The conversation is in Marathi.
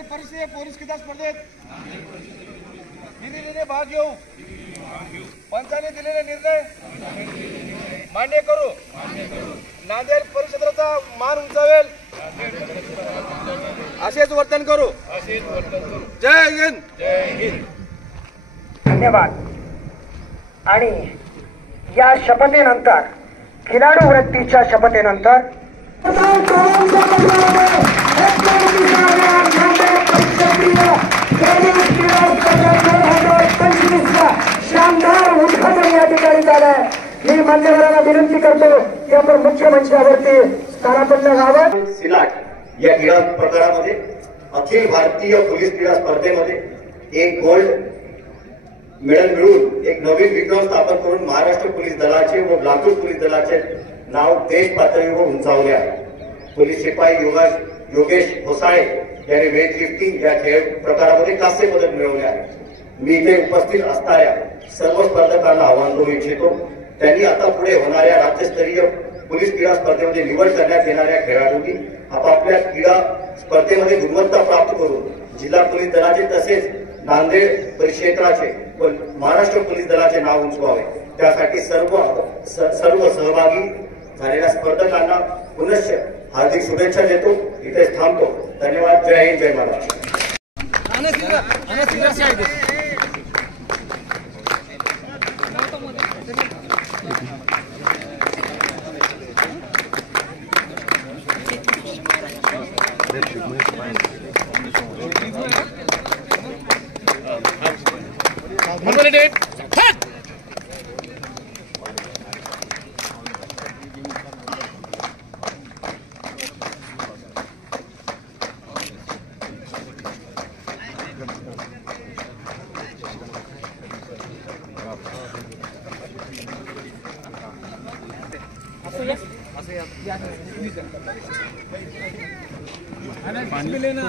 नांदेड परिषदेच्या पोलीस क्रीडा स्पर्धेत विधिलीने भाग घेऊ पंचाने दिलेले निर्णय मान्य करू। नांदेड परिषदेचा मान उंचावेल असेच वर्तन करू। जय हिंद। जय हिंद। धन्यवाद। आणि या शपथेनंतर खिलाडू वृत्तीच्या शपथेनंतर शानदार उद्घाटन या ठिकाणी झालंय। मी मान्यवरांना विनंती करतो की आपण मुख्य मंचावरती स्थानापन्न व्हावं। सिलाट या क्रीडा प्रकारामध्ये अखिल भारतीय पोलीस क्रीडा स्पर्धेमध्ये एक गोल्ड मेडल मिळवून एक नवीन विक्रम स्थापन करून महाराष्ट्र पोलीस दलाचे व लातूर पोलीस दलाचे नाव देश पातळीवर उंचावले आहे। पोलीस शिपाई योगेश होसाळे यांनी वेट लिफ्टिंग या खेळ प्रकारामध्ये कांस्य पदक मिळवले आहे। मी इथे उपस्थित असणाऱ्या सर्व स्पर्धकांना आवाहन करू इच्छितो, त्यांनी आता पुढे होणाऱ्या राज्यस्तरीय पोलीस क्रीडा स्पर्धेमध्ये निवड करण्यात येणाऱ्या खेळाडूंनी आपापल्या क्रीडा स्पर्धेमध्ये गुणवत्ता प्राप्त करून जिल्हा पोलीस दलाचे तसेच नांदेड परिक्षेत्राचे व महाराष्ट्र पोलीस दलाचे नाव उंचवावे। त्यासाठी सर्व सहभागी झालेल्या स्पर्धकांना पुनश्च हार्दिक शुभेच्छा देतो। इथेच थांबतो। धन्यवाद। जय हिंद। जय महाराष्ट्र। पानी लेना।